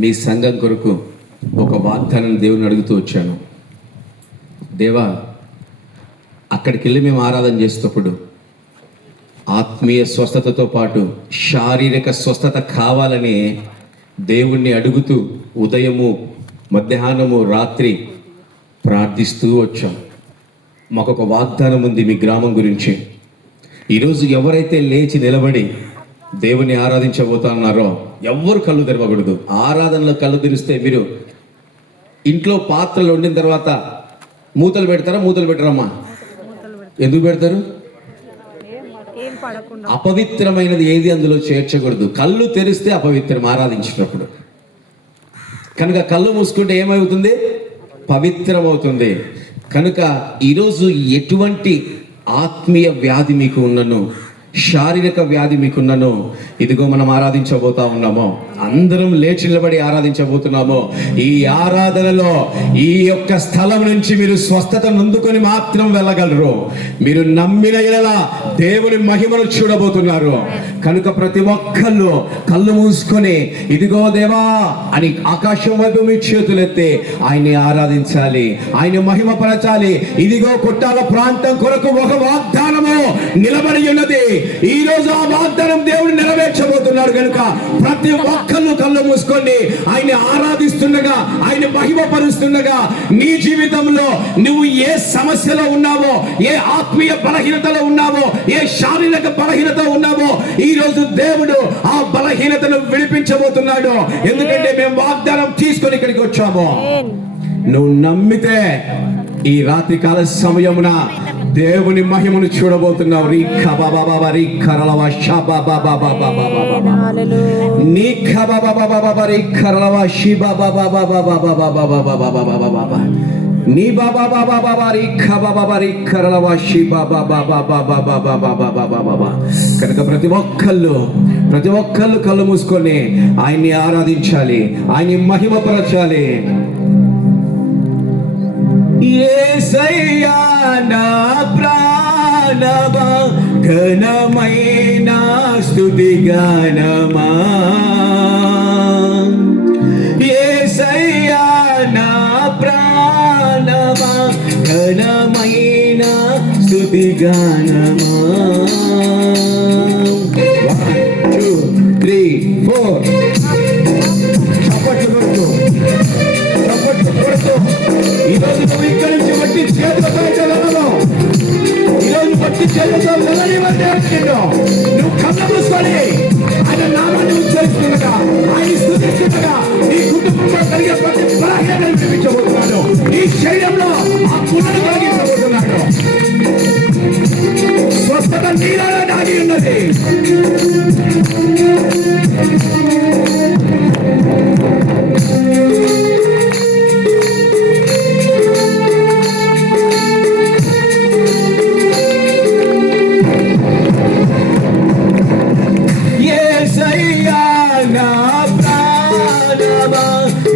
మీ సంఘం కొరకు ఒక వాగ్దానం దేవుని అడుగుతూ వచ్చాను. దేవా, అక్కడికి వెళ్ళి మేము ఆరాధన చేసేటప్పుడు ఆత్మీయ స్వస్థతతో పాటు శారీరక స్వస్థత కావాలని దేవుణ్ణి అడుగుతూ ఉదయము, మధ్యాహ్నము, రాత్రి ప్రార్థిస్తూ వచ్చాం. మాకొక వాగ్దానం ఉంది మీ గ్రామం గురించి. ఈరోజు ఎవరైతే లేచి నిలబడి దేవుని ఆరాధించబోతున్నారో ఎవ్వరు కళ్ళు తెరవకూడదు. ఆరాధనలో కళ్ళు తెరిస్తే మీరు ఇంట్లో పాత్రలు వండిన తర్వాత మూతలు పెడతారా? మూతలు పెట్టరమ్మా? ఎందుకు పెడతారు? అపవిత్రమైనది ఏది అందులో చేర్చకూడదు. కళ్ళు తెరిస్తే అపవిత్రం ఆరాధించినప్పుడు. కనుక కళ్ళు మూసుకుంటే ఏమవుతుంది? పవిత్రమవుతుంది. కనుక ఈరోజు ఎటువంటి ఆత్మీయ వ్యాధి మీకు ఉన్నను, శారీరక వ్యాధి మీకున్నను, ఇదిగో మనం ఆరాధించబోతా ఉన్నామో, అందరం లేచి నిలబడి ఆరాధించబోతున్నామో, ఈ ఆరాధనలో ఈ యొక్క స్థలం నుంచి మీరు స్వస్థత నొందుకొని మాత్రం వెళ్ళగలరు. మీరు నమ్మిన ఎడల దేవుని మహిమను చూడబోతున్నారు. కనుక ప్రతి ఒక్కళ్ళు కళ్ళు మూసుకొని ఇదిగో దేవా అని ఆకాశం వైపు మీ చేతులెత్తి ఆయన్ని ఆరాధించాలి, ఆయన మహిమపరచాలి. ఇదిగో కొట్టాల ప్రాంతం కొరకు ఒక వాగ్దానము నిలబడి ఉన్నది. ఈ రోజు ఆ వాగ్దానం దేవుడు నెరవేర్చబోతున్నాడు. కనుక ప్రతి ఒక్కళ్ళు కళ్ళు మూసుకొని ఆయన్ని ఆరాధిస్తుండగా, ఆయన మహిమపరుస్తుండగా, నీ జీవితంలో నువ్వు ఏ సమస్యలో ఉన్నావో, ఏ ఆత్మీయ బలహీనతలో ఉన్నావో, ఏ శారీరక బలహీనత ఉన్నావో, ఈ రోజు దేవుడు ఆ బలహీనతను విడిపించబోతున్నాడు. ఎందుకంటే మేము వాగ్దానం తీసుకొని ఇక్కడికి వచ్చాము. నువ్వు నమ్మితే ఈ రాత్రి కాల సమయమున దేవుని మహిమను చూడబోతున్నావు. కనుక ప్రతి ఒక్కళ్ళు కళ్ళు మూసుకొని ఆయన్ని ఆరాధించాలి, ఆయన్ని మహిమపరచాలి. యేసయ్యా నా ప్రాణమా, ఘనమైన స్తుతి గానమా. యేసయ్యా నా ప్రాణమా, ఘనమైన స్తుతి గానమా. 1 2 3 4 చప్పట్లు కొడుతూ ఈరోజు నువ్వు ఇక్కడి నుంచి బట్టి చేతులతో వెళ్ళను. ఈరోజు బట్టి చేతులతో వెళ్ళనివ్వండి. నువ్వు కళ్ళ మూసుకొని ఆయన నామాన్ని ఉచ్చరిస్తుండగా, ఆయన స్తుతిస్తుండగా నీ కుటుంబంలో కలిగే ప్రతి బలహీనతను విడిపించబోతున్నాడు. నీ శరీరంలో ఆ పునరు కలిగించబోతున్నాడు. స్వస్థత నీలో దాగి ఉన్నది.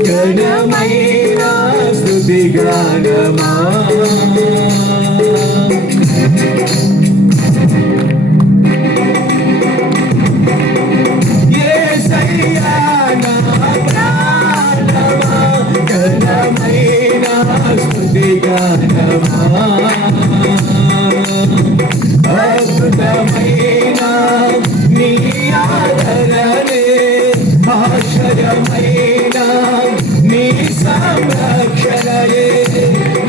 ఘనమైన స్తుతి గానమా. యేసయ్యా నా ప్రాణమా, ఘనమైన స్తుతి గానమా. అద్భుతమైన నీ ఆదరణే, ఆశ్చర్యమైన నీ సంరక్షణయే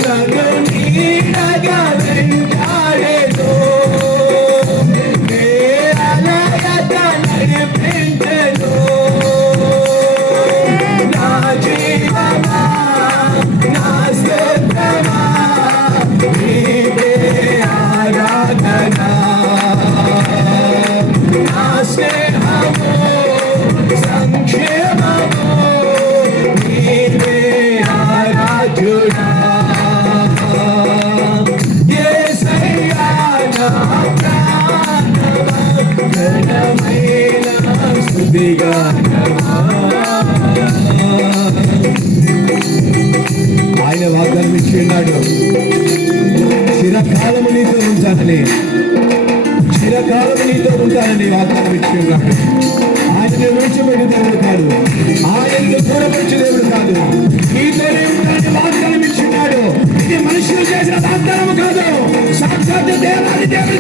నన్ను నీడగా వెంటాడేదో. నే అలయత నడిపించెను. నా జీవమా, నా స్తోత్రమా, నీవే ఆరాధన. నా స్నేహము, సంక్షేమము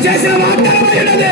చేసిన వాగ్దానం అయినది.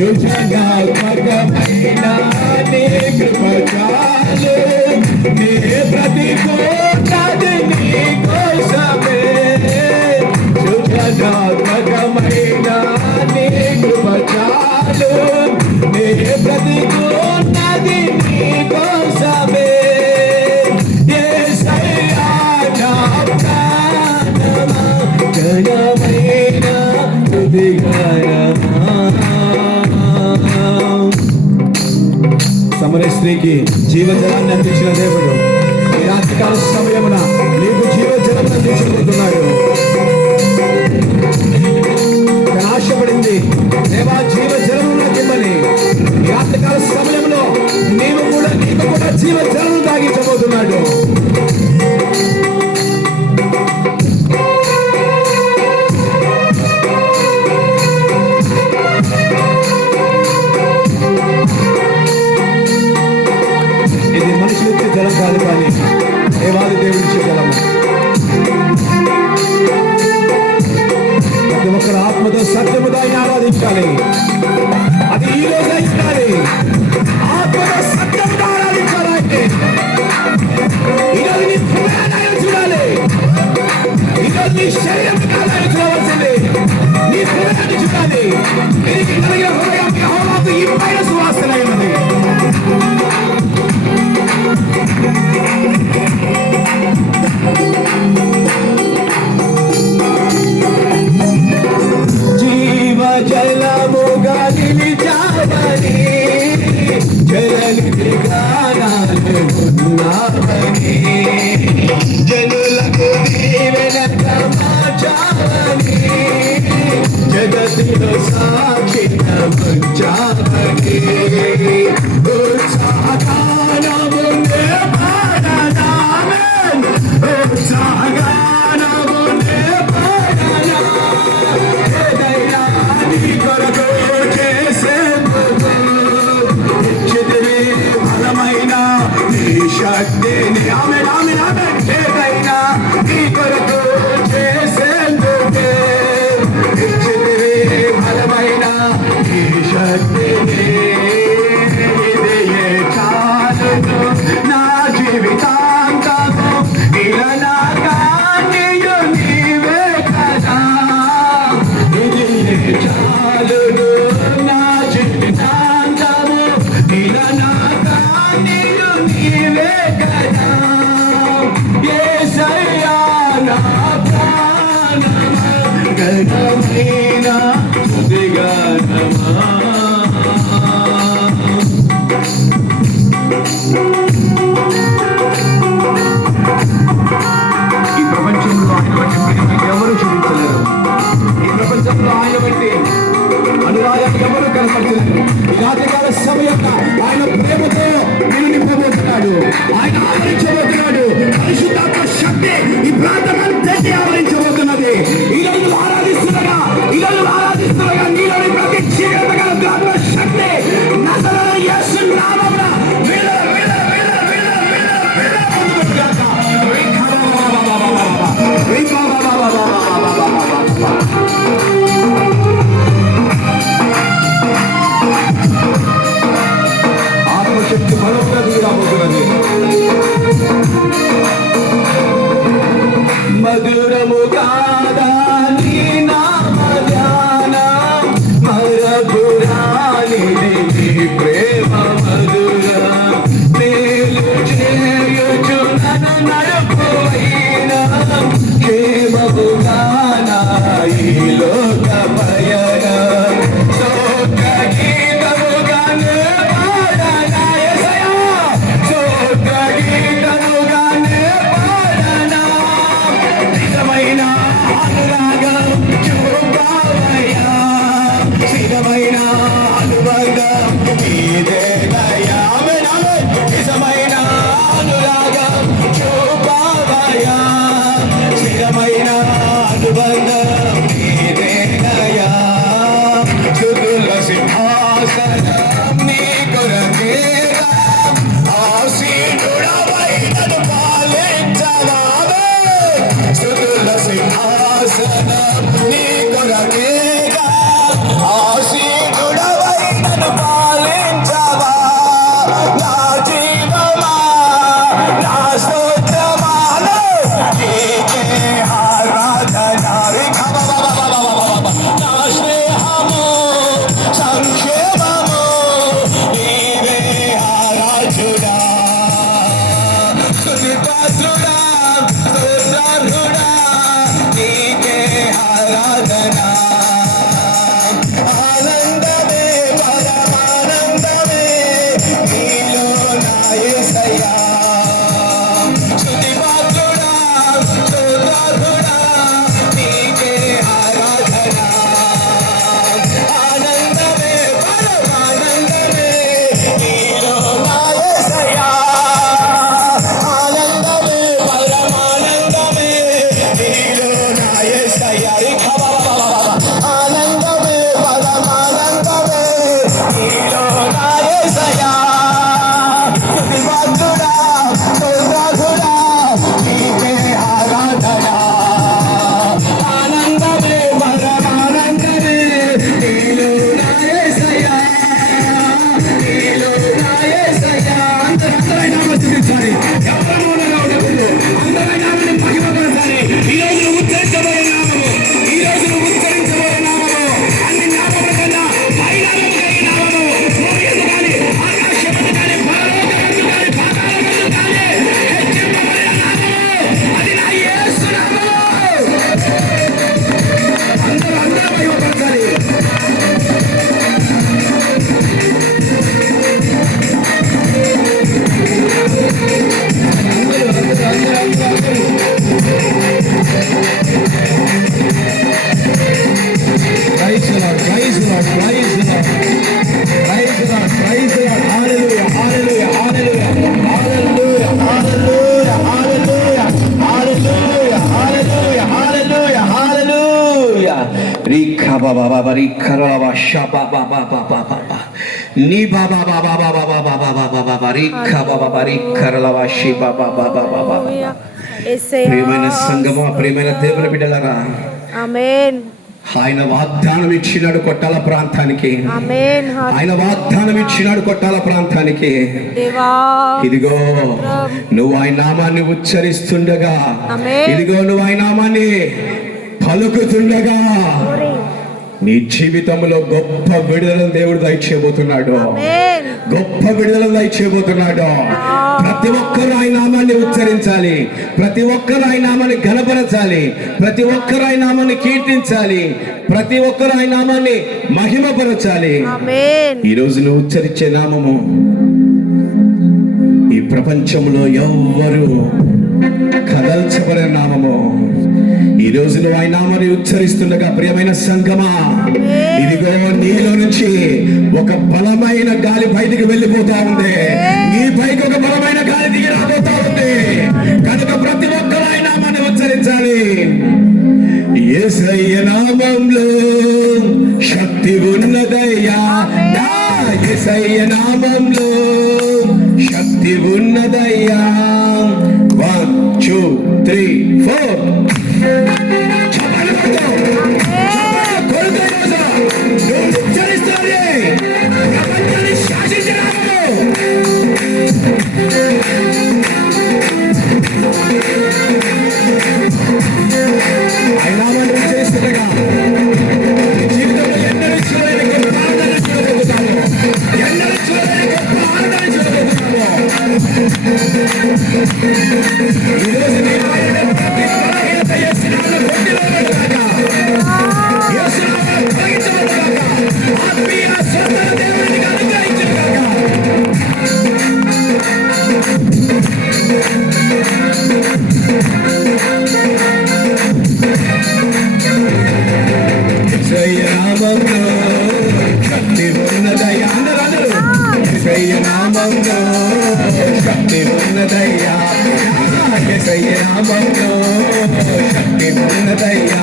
సృజనాత్మకమైన నీ కృప చాలు, నీ ప్రతికూలది నీ కోసమే. సృజనాత్మకమైన నీ కృప చాలు, నీ ప్రతికూలది నీ కోసమే. యేసయ్యా నా ప్రాణమా, ఘనమైన స్తుతిగానమా. సమర స్త్రీకి జీవజలాన్ని అందించిన దేవుడు ఈ రాత్రికాల సమయమున నీకు జీవజలం అందించబోతున్నాడు. తన ఆశపడింది దేవా జీవజలము నాకిమ్మని. ఈ రాత్రికాల సమయంలో నీకు కూడా జీవజలం తాగించబోతున్నాడు. ఇది మనుషులు ఇచ్చే జలం కాదు, కానీ దేవాది దేవుడిచ్చే జలము. ప్రతి ఒక్కరు ఆత్మతో సత్యముతో ఆయన ఆరాధించాలి. అది ఈ రోజు ఇవ్వాలి. ఆత్మతో సత్యముతో ఆరాధించాలి. అయితే ఈరోజు నీ హృదయాన్ని ఆయన చూడాలి. ఈరోజు నీ శరీరం ఆయన చూడవలసింది. నీ హృదయాన్ని చూడాలి. దీనికి కలిగిన హృదయం యెహోవాకు ఇంపైన సువాసన ఉన్నది. జీవజలముగా నిలిచావని, జలనిధిగా నాలో ఉన్నావని, జనులకు దీవెనగా మార్చావని, జగతిలో సాక్షిగా ఉంచావని. ఉత్సాహగానమునే పాడనా, ఉత్సాహగానమునే పాడనా. ఏదైనా నీ కొరకు చేసేందుకు ఇచ్చితివి బలమైన నీ శక్తిని. ఆమేన్, ఆమేన్, ఆమేన్. ఏదైనా నీ కొరకు చేసేందుకే ఇచ్చితివి బలమైన నీ శక్తిని. ఇదే చాలును నా జీవితాంతము, ఇలా నా కానీయు నీవే కదా. ఇదే చాలును నా జీవితాంతము, ఇలా నా కానీయు నీవే కదా. యేసయ్యా నా ప్రాణమా, ఘనమైన స్తుతిగానమా. ఈ ప్రపంచంలో ఆయన వంటి ప్రేమ ఎవరు చూపించలేరు. ఈ ప్రపంచంలో ఆయన వంటి అనురాగం ఎవరు కనపరచలేరు. ఈ రాత్రికాల సమయంలో ఆయన ప్రేమతో నిన్ను నింపబోతున్నాడు. ఆయన ఆవరించబోతున్నాడు. పరిశుద్ధాత్మ శక్తి ఈ ప్రాంతమంతటి ఆవరించబోతున్నది. ఈరోజు ఆరాధిస్తుండగా నీలోని ప్రతి జీవిత శక్తి నజరేయుడైన యేసు మధురము కాదా నీ నామ ధ్యానం, మరపురానిది నీ ప్రేమ మధురం. మేలు చేయుచు నన్ను నడుపువైనా, క్షేమముగానా ఈ లోక పయనం. స్తోత్ర గీతముగానే పాడనా యేసయ్యా, స్తోత్ర గీతముగానే పాడనా. నిజమైన అనురాగం చూపావయ్యా, స్థిరమైన అనుబంధం నీదేనయ్యా. నిజమైన అనురాగం చూపావయ్యా, స్థిరమైన అనుబంధం నీదేనయ్యా. స్తుతుల సింహాసనం నీ కొరకేగా, ఆసీనుడవై నన్ను పాలించరావే. స్తుతుల సింహాసనం నీ కొరకేగా, ఆసీనుడవై నన్ను పాలించవా. నా జీవమా నా స్తోత్రమాలో నీకే ఆరాధన. నా స్నేహము సంక్షేమము నీవే ఆరాధుడా. స్తుతి పాత్రుడా స్తోత్రార్హుడా నీకే ఆరాధన. ఆనందమే పరమానందమే నీలో నా యేసయ్యా. స్తుతి పాత్రుడా స్తోత్రార్హుడా నీకే ఆరాధన. ఆనందమే పరమానందమే నీలో నా యేసయ్యా. ఆనందమే పరమానందమే నీలో నా యేసయ్యా. ఆనందమే పరమానందమే నీలో నా యేసయ్యా. స్తుతి పాత్రుడా స్తోత్రార్హుడా నీకే ఆరాధన. ఆనందమే పరమానందమే నీలో నా యేసయ్యా, నీలో నా యేసయ్యా. అందమైన ఆశీర్వదించాలి, ఎవరు మూలంగా ఉండకూడదు. అందమైన నామాన్ని మహిమపరచాలి. ఈ రోజు నువ్వు ఉచ్చరించబోయే నామము, ఈ రోజు నువ్వు ఉచ్చరించబోయే నామము అన్ని నామముల కన్నా పై నామము కలిగిన నామము. భూమి కానీ ఆకాశమందు కానీ పరలోకమందు కానీ పాతాళమందు కానీ హెచ్చింపబడిన నామము, అది నా యేసు నామము. అందరూ మహిమపరచాలి. Praise the Lord, praise the Lord, praise the Lord, praise the Lord, praise the Lord. Hallelujah, hallelujah, hallelujah, hallelujah, hallelujah, hallelujah, hallelujah, hallelujah, hallelujah, hallelujah. Rika baba baba rika baba shaba baba baba baba ni baba baba baba baba baba baba rika baba rika baba shiba baba baba baba. ప్రియమైన సంగమా, ప్రియమైన దేవుని బిడ్డలారా, ఆమేన్. ఆయన వాగ్దానం ఇచ్చినాడు కొట్టాల ప్రాంతానికి. ఆమేన్. ఆయన వాగ్దానం ఇచ్చినాడు కొట్టాల ప్రాంతానికి. దేవా, ఇదిగో నువ్వు ఆయన నామాన్ని ఉచ్చరిస్తుండగా, ఆమేన్. ఇదిగో నువ్వు ఆయన నామాన్ని పలుకుతుండగా నీ జీవితంలో గొప్ప విడుదలను దేవుడు దయచేయబోతున్నాడు. ఆమేన్. గొప్ప విడుదలను దయచేయబోతున్నాడు. ప్రతి ఒక్కరు ఆయన నామాన్ని ఉచ్చరించాలి, ప్రతి ఒక్కరు ఆయన నామాన్ని ఘనపరచాలి, ప్రతి ఒక్కరు ఆయన నామాన్ని కీర్తించాలి, ప్రతి ఒక్కరు ఆయన నామాన్ని మహిమపరచాలి. ఆమేన్. ఈ రోజు నువ్వు ఉచ్చరించే నామము ఈ ప్రపంచంలో ఎవ్వరు కదల్చబడిన నామము. ఈ రోజు నువ్వు ఆయన నామాన్ని ఉచ్చరిస్తుండగా ప్రియమైన సంగమా, ఇదిగో నీలో నుంచి ఒక బలమైన గాలి బయటికి వెళ్ళిపోతా ఉంది. నీ పైకి ఒక బలమైన గాలి దిగి రాబోతా ఉంది. కనుక ప్రతి ఒక్కరు ఆయన నామాన్ని ఉచ్చరించాలి. యేసయ్య నామంలో శక్తి ఉన్నదయ్యా, యేసయ్య నామంలో శక్తి ఉన్నదయ్యా. 1 2 3 4 శాసించిన నామంలో శక్తి ఉన్నదయ్యా, యేసయ్య నామంలో శక్తి ఉన్నదయ్యా,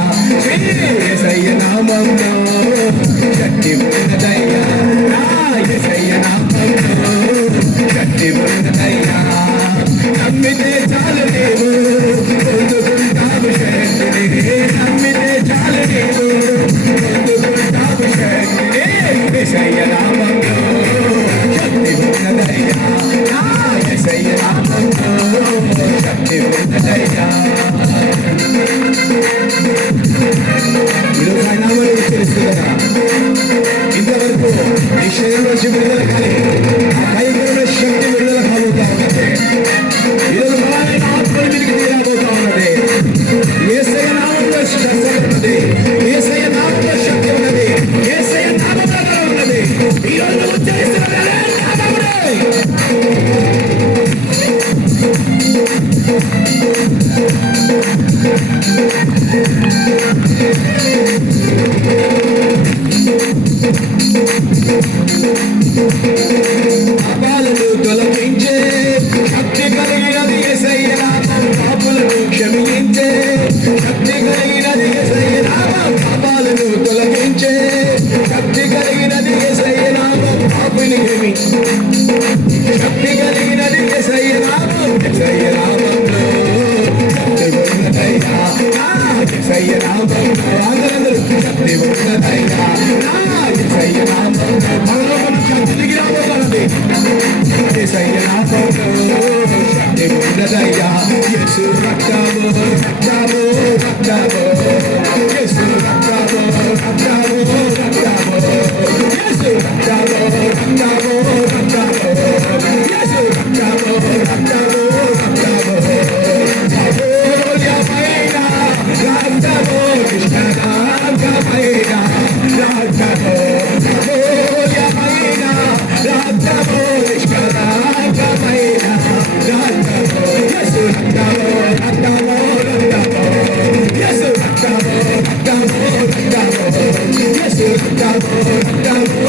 యేసయ్య నామంలో శక్తి ఉన్నదయ్యా, యేసయ్య నామంలో శక్తి ఉన్నదయ్యా. నమ్మితే చాలు నీవు పొందుకుంటావు శక్తిని, నమ్మితే చాలు నీవు పొందుకుంటావు శక్తిని, యేసయ్య నామంలో శక్తి ఉన్నదయ్యా, యేసయ్య నామంలో శక్తి ఉన్నదయ్యా. ఈరోజు ఆయన నామాన్ని ఉచ్చరిస్తున్నారా? ఇంతవరకు ఈ శరీరం నుంచి విడుదల కానీ భయంకరమైన శక్తి విడుదల కాబోతా ఉన్నది. ఈరోజు బలమైన ఆత్మలు మీకు తీరాబోతా ఉన్నది. యేసయ్య నామంలో శక్తి ఉన్నది, యేసయ్య నామంలో శక్తి ఉన్నది, యేసయ్య నామంలో బలం ఉన్నది. ఈరోజు ఉచ్చరిస్తున్న నామమునే పాపాలను తొలగించే శక్తి కలిగినది యేసయ్య నామం, పాపులను క్షమించే శక్తి కలిగినది యేసయ్య నామం, పాపాలను తొలగించే శక్తి కలిగినది యేసయ్య నామం, పాపుని క్షమించే శక్తి కలిగినది యేసయ్య నామం, యేసయ్య నామంలో శక్తి ఉన్నదయ్యా, యేసయ్య నామంలో అందరూ శక్తి ఉన్నదయ్యా, యేసయ్య నామంలో పరలోకం శక్తి దిగి రాబోతున్నది, యేసయ్య నామంలో శక్తి ఉన్నదయ్యా. యేసు రక్తము రక్తము రక్తము, యేసు రక్తము రక్తము రక్తము, యేసు రక్తము రక్తము రక్తము, యేసు రక్తము రక్తము రక్తము, అమూల్యమైన రక్తము, నిష్కళంకమైన రక్తము, అమూల్యమైన రక్తము, నిష్కళంకమైన రక్తము, యేసు రక్తము రక్తము రక్తము, యేసు రక్తము రక్తము రక్తము, యేసు రక్తము రక్తము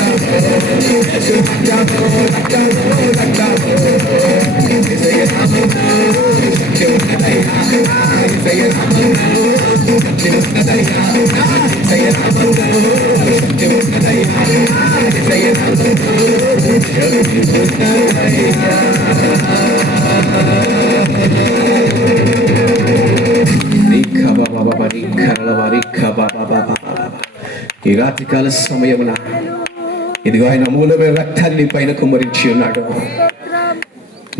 రక్తము, యేసు రక్తము రక్తము రక్తము, యేసయ్య నామములో శక్తి ఉన్నదయ్యా, యేసయ్య నామములో శక్తి ఉన్నదయ్యా, యేసయ్య నామములో శక్తి ఉన్నదయ్యా, యేసయ్య నామములో శక్తి ఉన్నదయ్యా. ఈ రాత్రికాల సమయమున ఇదిగో ఆయన అమూల్యమైన రక్తాన్ని పైన కుమ్మరించి ఉన్నాడు.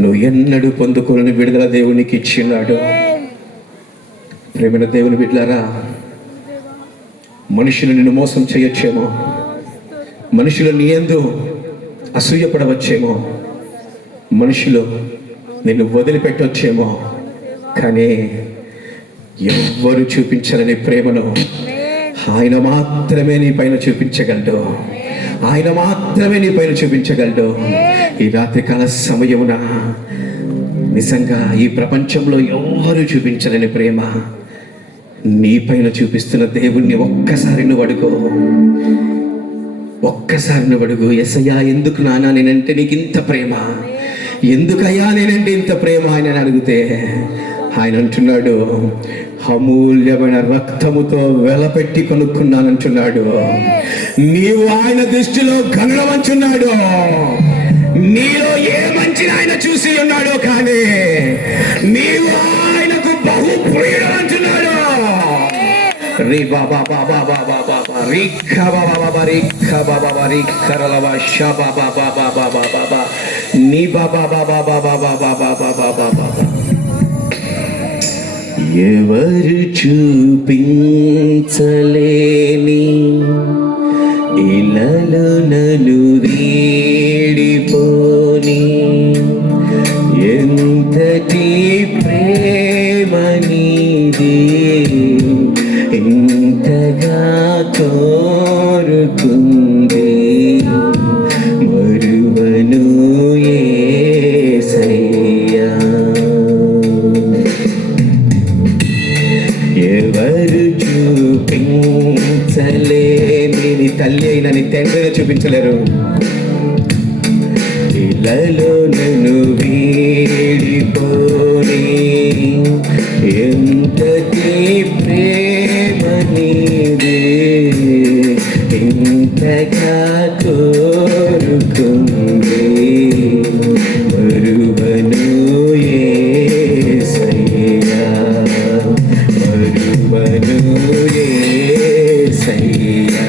నువ్వు ఎన్నడూ పొందుకోని విడుదల దేవునికి ఇచ్చి ఉన్నాడు. ప్రేమైన దేవుని బిడ్డలారా, మనుషులు నిన్ను మోసం చేయొచ్చేమో, మనుషులు నీ యందు అసూయపడవచ్చేమో, మనుషులు నిన్ను వదిలిపెట్టొచ్చేమో, కానీ ఎవ్వరు చూపించాలని ప్రేమను ఆయన మాత్రమే నీ పైన చూపించగలడు, ఆయన మాత్రమే నీ పైన చూపించగలడు. ఈ రాత్రికాల సమయమున నిజంగా ఈ ప్రపంచంలో ఎవ్వరు చూపించలేని ప్రేమ నీ పైన చూపిస్తున్న దేవుణ్ణి ఒక్కసారి నువ్వు అడుగు, ఒక్కసారి నువ్వు అడుగు. యేసయ్యా, ఎందుకు నాన్న నేనంటే నీకు ఇంత ప్రేమ, ఎందుకయ్యా నేనంటే ఇంత ప్రేమ ఆయన అడిగితే ఆయన అంటున్నాడు, అమూల్యమైన రక్తముతో వెలపెట్టి కొనుక్కున్నానంటున్నాడు. నీవు ఆయన దృష్టిలో గనుడవంచున్నాడు. నీలో ఏ మంచిని ఆయన చూసి ఉన్నాడు, కానీ నీవు ఆయనకు బహు ప్రియుడు అంటున్నాడు. రీ బాబా బాబా బాబా బాబా రీఖ బాబా బాబా రీఖ బాబా బాబా రీఖరలవా షా బాబా బాబా బాబా బాబా నీ బాబా బాబా బాబా బాబా బాబా బాబా బాబా. ఎవరు చూపించలేని ఇలలో నన్ను వీడిపోని ఎంతటి ప్రేమ నీది, ఇంతగా కోరుకుంది మరువను యేసయ్యా. ఎవరు చూపించలేని నీ తల్లి అయినా నీ తండ్రిని చూపించలేరు. నన్ను వీడిపోని ఎంతటి ప్రేమ నీదే ఇంతగా కోరుకుంది మరువను యేసయ్యా మరువను యేసయ్యా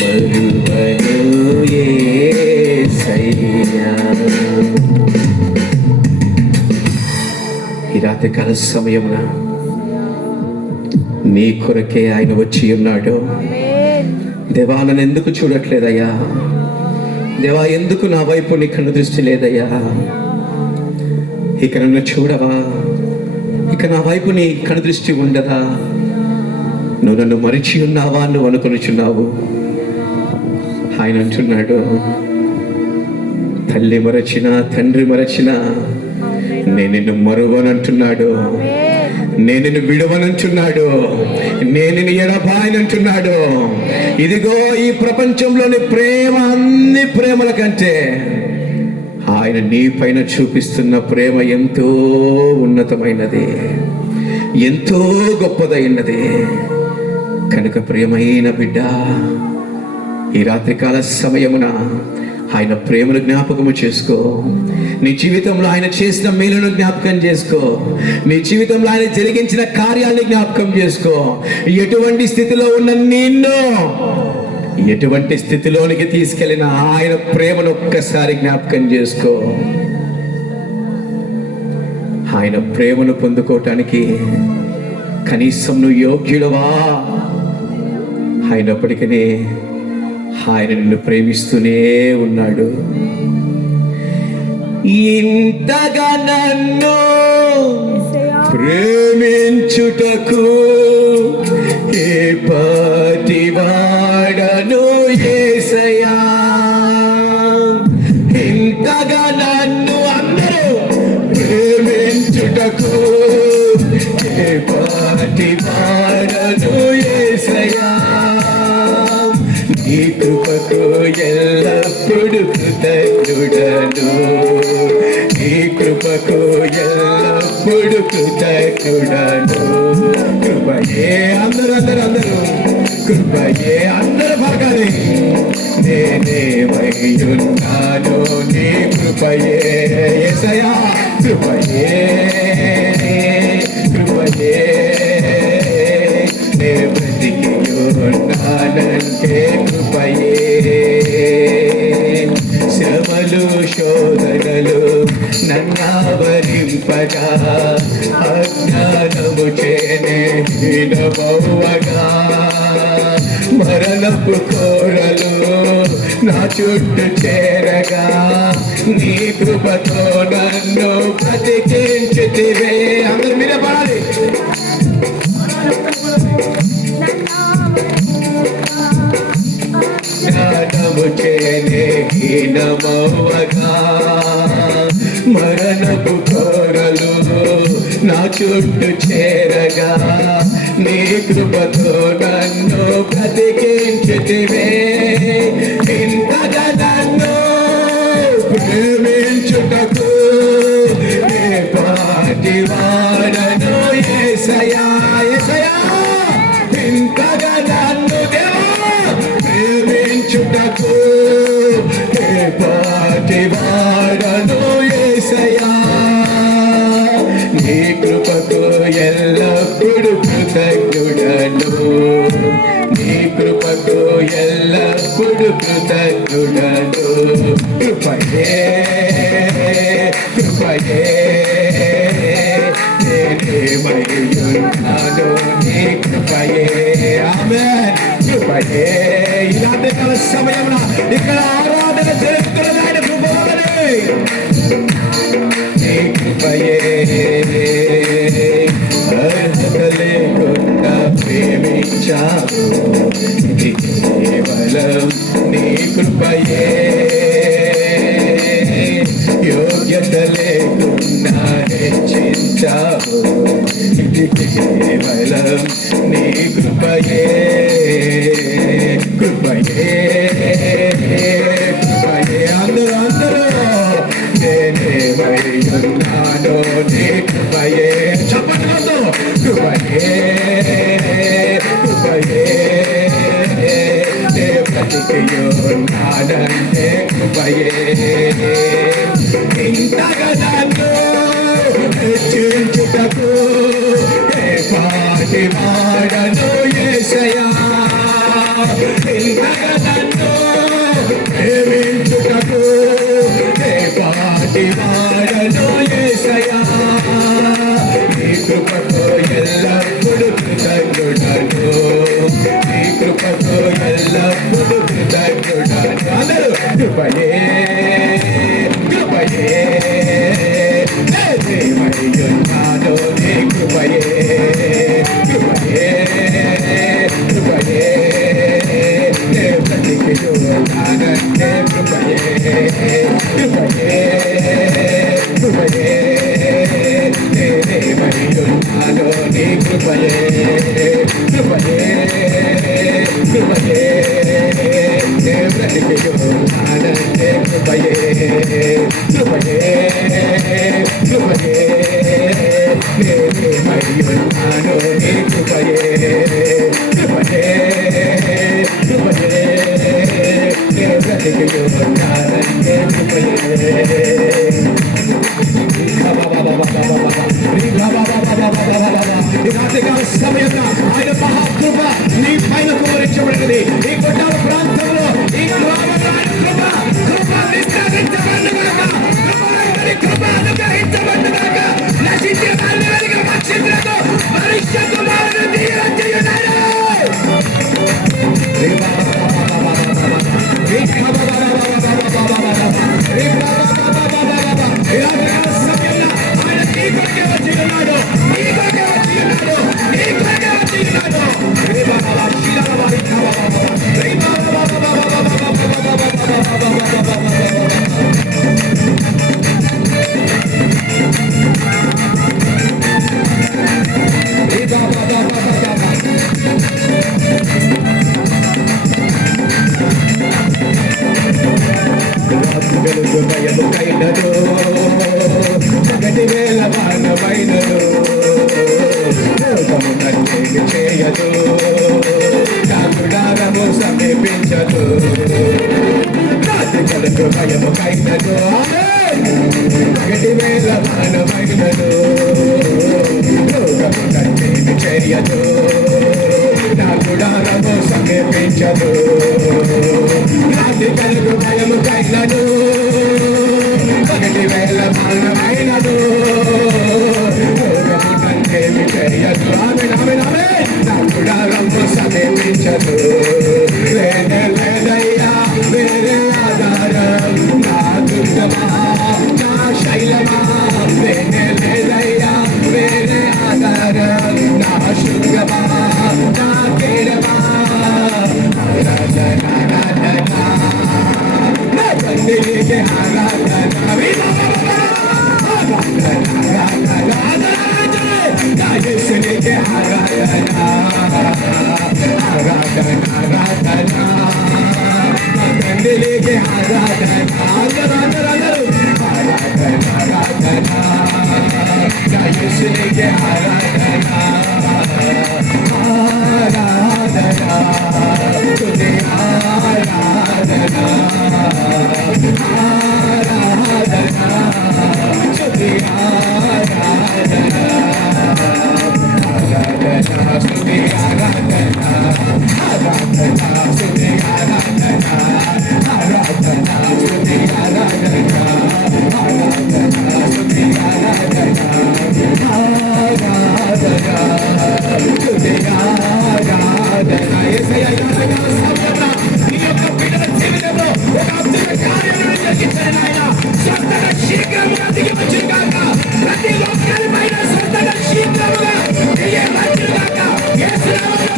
మరువను యేసయ్యా. ఈ రాత్రికాల సమయమున నీ కొరకే ఆయన వచ్చి ఉన్నాడు. దేవా నన్ను ఎందుకు చూడట్లేదయ్యా, దేవా ఎందుకు నా వైపు నీ కన్ను దృష్టి లేదయ్యా, ఇక నన్ను చూడవా, ఇక నా వైపు నీ కన్ను దృష్టి ఉండదా, నువ్వు నన్ను మరిచి ఉన్నావా నువ్వు అనుకొనిచున్నావు. ఆయన అంటున్నాడు, తల్లి మరచినా తండ్రి మరచినా నేను నిన్ను మరువనంటున్నాడు, నేను నిన్ను విడవనంటున్నాడు, నేను నిన్ను ఎడబాయనంటున్నాడు. ఇదిగో ఈ ప్రపంచంలోని ప్రేమ అన్ని ప్రేమల కంటే ఆయన నీ పైన చూపిస్తున్న ప్రేమ ఎంతో ఉన్నతమైనది, ఎంతో గొప్పదైనది. కనుక ప్రియమైన బిడ్డ, ఈ రాత్రికాల సమయమున ఆయన ప్రేమను జ్ఞాపకము చేసుకో. నీ జీవితంలో ఆయన చేసిన మేలును జ్ఞాపకం చేసుకో. నీ జీవితంలో ఆయన జరిగించిన కార్యాన్ని జ్ఞాపకం చేసుకో. ఎటువంటి స్థితిలో ఉన్న నిన్ను ఎటువంటి స్థితిలోనికి తీసుకెళ్ళిన ఆయన ప్రేమను ఒక్కసారి జ్ఞాపకం చేసుకో. ఆయన ప్రేమను పొందుకోవటానికి కనీసం నువ్వు యోగ్యుడవా? అయినప్పటికీ ఆయన నిన్ను ప్రేమిస్తూనే ఉన్నాడు. ఇంతగా నన్ను ప్రేమించుటకు ఏ పాటి వాడను యేసయ్యా, ఇంతగా నన్ను అందరూ ప్రేమించుటకు ఏ పాటి వాడను యేసయ్యా, నీ కృపకు ఎల్లప్పుడు కృతజ్ఞుడను, నీ కృపకు ఎల్లప్పుడు కృతజ్ఞుడను. కృపయే అందరూ కృపయే అందరూ పలకాలి. నేనేమయ్యున్నాను నీ కృపయే యేసయ్యా, కృపయే కృపయే నే బ్రతికి ఉన్నానంటే కృపయే. శ్రమలు శోధనలు నన్నావరింపగా అజ్ఞానము చేనే వినబవ్వగా మరణపు కోరలు నా చుట్టూ చేరగా నీ కృపతో నన్ను బ్రతికించితివే. అందరూ మీరే పాడాలి. జ్ఞానము చేనే హీనమవ్వగా మరణపు కోరలు నా చుట్టూ చేరగా నీ కృపతో నన్ను బ్రతికించితివే. ఇంతగా నన్ను ప్రేమించుటకు ఏ పాటి వాడను యేసయ్యా, యేసయ్యా, ఇంతగా నన్ను దేవా ప్రేమించుటకు ఏ పాటి వాడను యేసయ్యా, నీ కృపకు ఎల్లప్పుడు కృతజ్ఞుడను, నీ కృపకు ఎల్లప్పుడు కృతజ్ఞుడను. కృపయే కృపయే నేనేమయ్యున్నాను నీ కృపయే. ఆమేన్. కృపయే. ఇలాంటి కాల సమయంలో ఇక్కడ ఆరాధన జరుగుతున్నది ఆయన కృప వలనే. నీ కృపయే అర్హత లేకుండా ప్రేమించావు, ఇది కేవలం నీ కృపయే. యోగ్యత లేకుండా హెచ్చించావు, ఇది కేవలం నీ కృపయే. కృపయే కృపయే అందరూ నాలో నీ కృపయే చెప్పండి కృపయే కృపయే బ్రతికియున్నానంటే కృపయే ఇంతగా నన్ను హెచ్చించుటకు ఏ పాటి వాడను యేసయ్యా ఇంతగా నన్ను ప్రేమించుటకు ఏ పాటి వాడను యేసయ్యా నీ కృపతో ఎల్లప్పుడూ కృతజ్ఞుడను నీ కృపతో ఎల్లప్పుడూ కృతజ్ఞుడను అందరూ కృపయే కృపయే దేవయ్యున్నాను నీ కృపయే కృపయే కృపయే బ్రతికియున్నానంటే కృపయే కృపయే కృపయే దేవయ్యున్నాను నీ కృపయే కృపయే కృపయే బ్రతికియున్నానంటే కృపయే కృపయే కృపయే దేవయ్యున్నాను నీ కృపయే కృపయే కృపయే బ్రతికియున్నానంటే కృపయే సమయంలో ఆయన మహాకృప నీ పైన కుమరించబడినది ఈ కొండల ప్రాంతంలో ఈ గ్రామంలో ఆయన కృప కృప విస్తరించబడినగాక కృప అనుగ్రహించబడినగాక నశించే వాళ్ళగా మక్షితులకు మనుష్య కుమారుడు దీవించుచున్నాడు. జగటి వేల మానవైనను లోకము నన్నేమి చేయదు నాకుడారము సమీపించదు రాత్రి కలుగు భయము కైనను జగటి వేల మానవైనను లోకము నన్నేమి చేయదు నాకుడారము సమీపించదు రాత్రి కలుగు భయము కైనను పగటి వేళ మానమైనదు లోకము నన్నేమి చేయదు నాకుడారము సమీపించదు లేదయ్యా వేరే ఆధారం నా దుర్గమా నా శైలమా లేదయ్యా వేరే ఆధారం నా శృంగమా నా కేడమా తండ్రికి యేసునికి తండ్రికి యేసునికి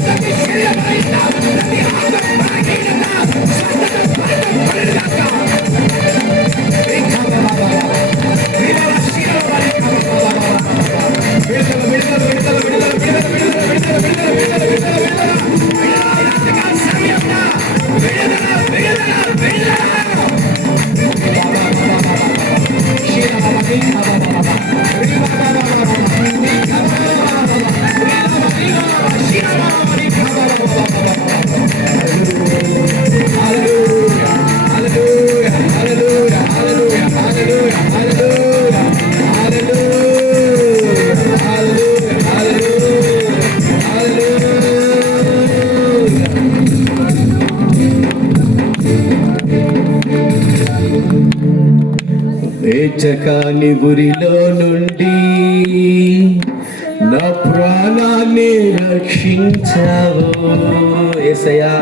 ప్రతి కాని ఊరిలో నుండి నా ప్రాణాన్ని రక్షించావు యేసయ్యా.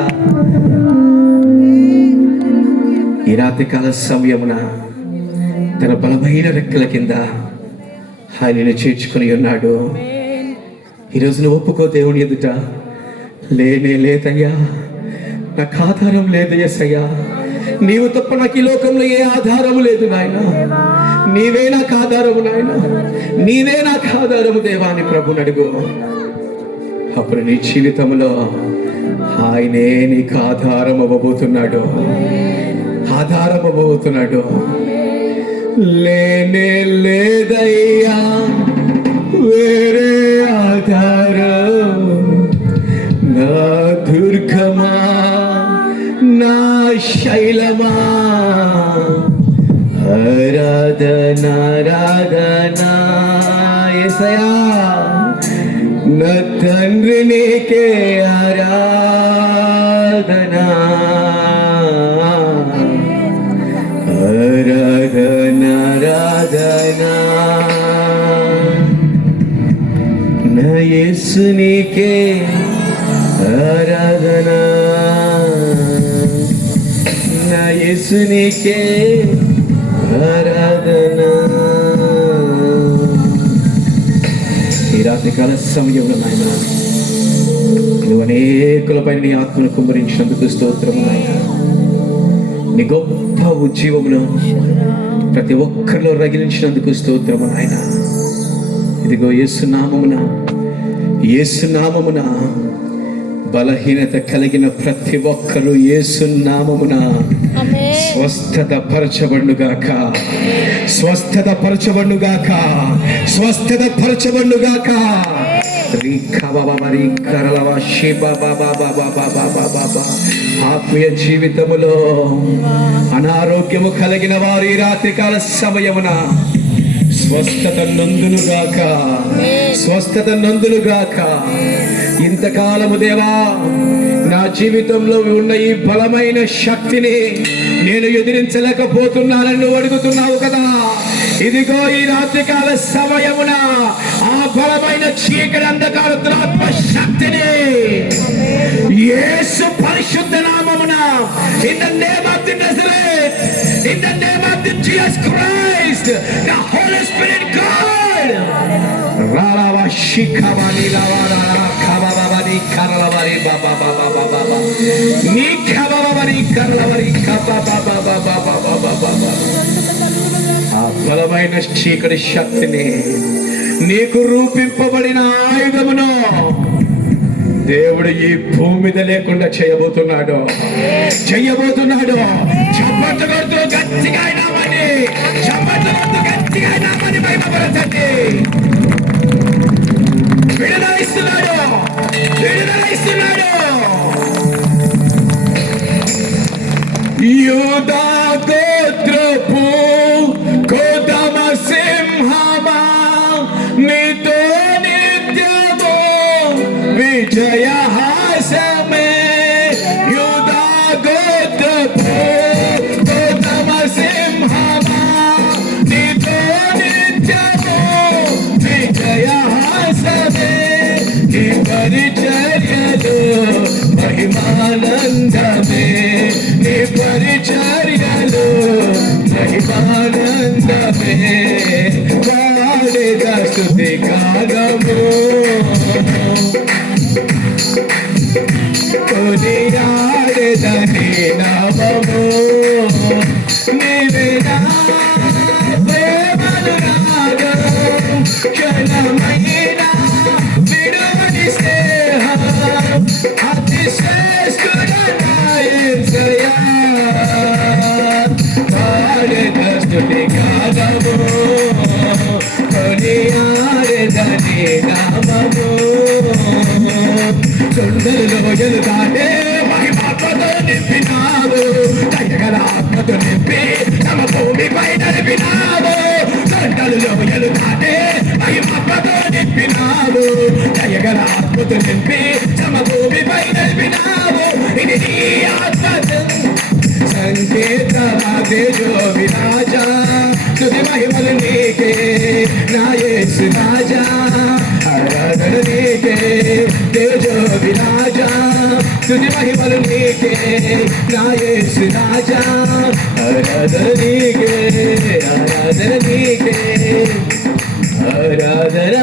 ఈ రాత్రికాల సమయమున తన బలమైన రెక్కల కింద ఆయనను చేర్చుకుని ఉన్నాడు. ఈరోజు నువ్వు ఒప్పుకో దేవుని ఎదుట, లేనే లేదయ్యా, నాకు ఆధారం లేదు యేసయ్యా, నీవు తప్ప నాకు ఈ లోకంలో ఏ ఆధారము లేదు నాయన, నీవే నాకు ఆధారము నాయన, నీవే నాకు ఆధారము దేవా అని ప్రభుని అడుగు. అప్పుడు నీ జీవితంలో ఆయనే నీకు ఆధారం అవ్వబోతున్నాడు, ఆధారం అవ్వబోతున్నాడు. లేనే లేదయ్యా వేరే ఆధారం, నా దుర్గమా నా శైలమా, ఆరాధనా ఆరాధనా యేసయ్యా, నా తండ్రి నీకే ఆరాధనా, ఆరాధనా ఆరాధనా, నా యేసు నీకే ఆరాధనా, నా యేసు నీకే ఆరాధనా. ఈ రాత్రికాల సమయంలో నాయన నువ్వు అనేకులపై నీ ఆత్మను కుమ్మరించినందుకు స్తోత్రము నాయన. నీ గొప్ప ఉజ్జీవమును ప్రతి ఒక్కరిలో రగిలించినందుకు స్తోత్రము నాయన. ఇదిగో యేసు నామమున బలహీనత కలిగిన ప్రతి ఒక్కరు యేసు నామమున స్వస్థత పరచబడుగాక, స్వస్థత పరచబడుగాక, స్వస్థత పరచబడుగాక. ఆత్మీయ జీవితములో అనారోగ్యము కలిగిన వారు ఈ రాత్రికాల సమయమున స్వస్థత నందునుగాక, స్వస్థత నందునుగాక. ఇంతకాలము దేవా నా జీవితంలో ఉన్న ఈ బలమైన శక్తిని నేను ఎదిరించలేకపోతున్నానని నువ్వు అడుగుతున్నావు కదా. ఇదిగో ఈ రాత్రికాల సమయమున ఆ బలమైన చీకటి అంధకార దురాత్మ శక్తిని యేసు పరిశుద్ధ నామమున, in the name of the Nazareth, in the name of the Jesus Christ, the holy spirit god, రాలావా శిఖవాని లావాలా ఖబాబాని కరలవరి బాబా బాబా బాబా నీ ఖబాబాని కరలవరి ఖబాబాబాబాబాబాబాబా. ఆ బలమైన చీకటి శక్తిని నీకు రూపింపబడిన ఆయుధమును దేవుడు ఈ భూమి మీద లేకుండా చేయబోతున్నాడు. చప్పట్లు కొడుతూ గట్టిగా అయినామని, చప్పట్లు కొడుతూ గట్టిగా అయినామని భయపడతండి. విడుదల ఇస్తున్నాడు. యూదా గోత్రపు కోదమ సింహమా, నీతో నిత్యము విజయహాసమే. యూదా గోత్రపు కోదమ సింహమా, నీతో నిత్యము విజయహాసమే. నీ పరిచర్యలు మహిమానందమే, నీ పరిచర్యలు మహిమానందమే. వాడేద స్తుతి గానము, కొనియాడేద నీ నామము. నీవే నా ప్రేమను రాగం, క్షణమైన విడువని స్నేహం, అతి శ్రేష్ఠుడైన యేసయ్యా. వాడేద స్తుతి గానము, కొనియాడేద నీ నామము. కొండలలో ఎలుగాడే మహిమాత్మతో నింపినావు, దయగల ఆత్మతో నింపి తమ భూమిపై నడిపినావు. కొండలలో ఎలుగాడే మహిమాత్మతో నింపినావు, దయగల ఆత్మతో నింపి తమ భూమిపై నడిపినావు. ఇది నీ ఆత్మ సంకేత తేజో విరాజ, తుది మహిమలు నీకే నా యేసు రాజా, ఆరాధన నీకే తేజో విరాజా, స్తుతి మహిమలు నీకే నా యేసు రాజా, ఆరాధన నీకే, ఆరాధన నీకే, ఆరాధన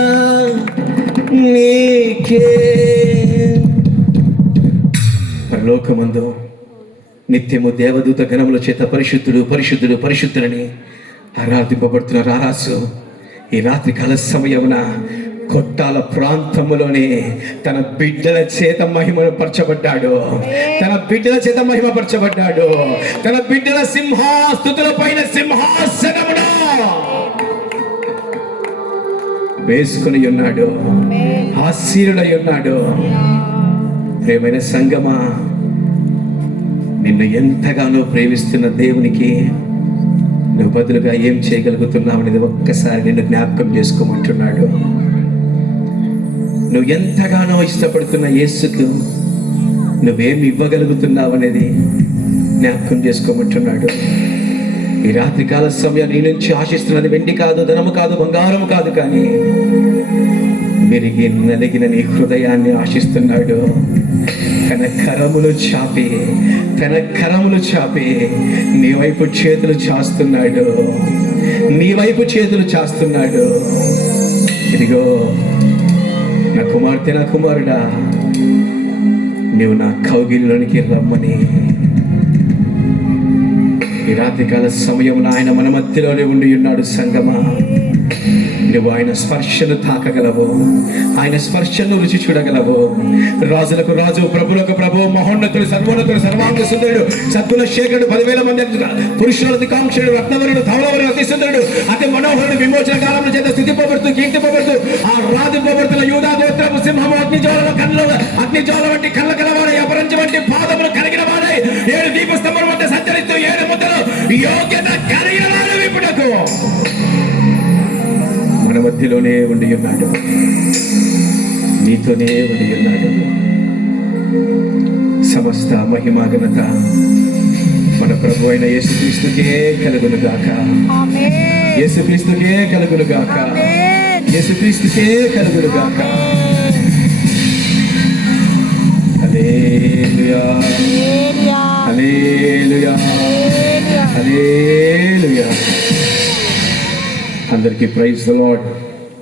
నీకే. పరలోకమందు నిత్యము దేవదూత గణముల చేత పరిశుద్ధుడు పరిశుద్ధుడు పరిశుద్ధులని ఆరాధింపబడుతున్న రారాసు ఈ రాత్రి కాల సమయమున కొట్టాల ప్రాంతములోనే తన బిడ్డల చేత మహిమను పరచబడ్డాడు, తన బిడ్డల చేత మహిమ పరచబడ్డాడు, తన బిడ్డల సింహాస్తుతుల పైన సింహాసనమును వేసుకుని ఉన్నాడు, ఆశీనుడై ఉన్నాడు. ప్రేమైన సంగమా, నిన్ను ఎంతగానో ప్రేమిస్తున్న దేవునికి నువ్వు బదులుగా ఏం చేయగలుగుతున్నావు అనేది ఒక్కసారి నిన్ను జ్ఞాపకం చేసుకోమంటున్నాడు. నువ్వు ఎంతగానో ఇష్టపడుతున్న యేసుకు నువ్వేమి ఇవ్వగలుగుతున్నావు అనేది జ్ఞాపకం చేసుకోమంటున్నాడు. ఈ రాత్రికాల సమయం నీ నుంచి ఆశిస్తున్నది వెండి కాదు, ధనము కాదు, బంగారము కాదు, కానీ విరిగి నలిగిన నీ హృదయాన్ని ఆశిస్తున్నాడు. తన కరములు చాపి, తన కరములు చాపి నీ వైపు చేతులు చాస్తున్నాడు, నీ వైపు చేతులు చాస్తున్నాడు. ఇదిగో నా కుమార్తె, నా కుమారుడా, నీవు నా కౌగిలిలోనికి రమ్మని ఈ రాత్రికాల సమయంలో ఆయన మన మధ్యలోనే ఉండి ఉన్నాడు. సంగమా, నువ్వు ఆయన స్పర్శను తాకగలవు, ఆయన స్పర్శను రుచి చూడగలవు. రాజులకు రాజు, ప్రభులకు ప్రభు, మహోన్నతుడు, సర్వోన్నతుడు, సర్వాంగ సుందరుడు, సద్గుణ శేఖరుడు, 10,000 మంది పురుషుల కాంక్షుడు, రత్నవరుడు, ధవలవరుడు, అతి సుందరుడు, అతి మనోహరుడు, విమోచన కాలంలో చేత స్థుతిపోబడుతూ కీర్తిపోబడుతూ ఆరాధింపబడుతున్న యూదా గోత్రపు సింహము, అగ్నిజ్వాల కన్నుల అగ్నిజ్వాల వంటి కళ్ళ కలవాడై, అపరంజి వంటి పాదములు కలిగిన వాడై, 7 దీపస్తంభం వద్ద సంచరిస్తూ 7 ముద్దలు యోగ్యత కలిగిన వాడు విప్పుటకు మన మధ్యలోనే ఉండి ఉన్నాడు, నీతోనే ఉండి ఉన్నాడు. సమస్త మహిమ ఘనత మన ప్రభు అయిన యేసుక్రీస్తుకే కలుగును గాక, యేసుక్రీస్తుకే కలుగును గాక, యేసుక్రీస్తుకే కలుగును గాక. హల్లెలూయా, హల్లెలూయా, హల్లెలూయా. అందరికీ ప్రైజ్ ది లార్డ్.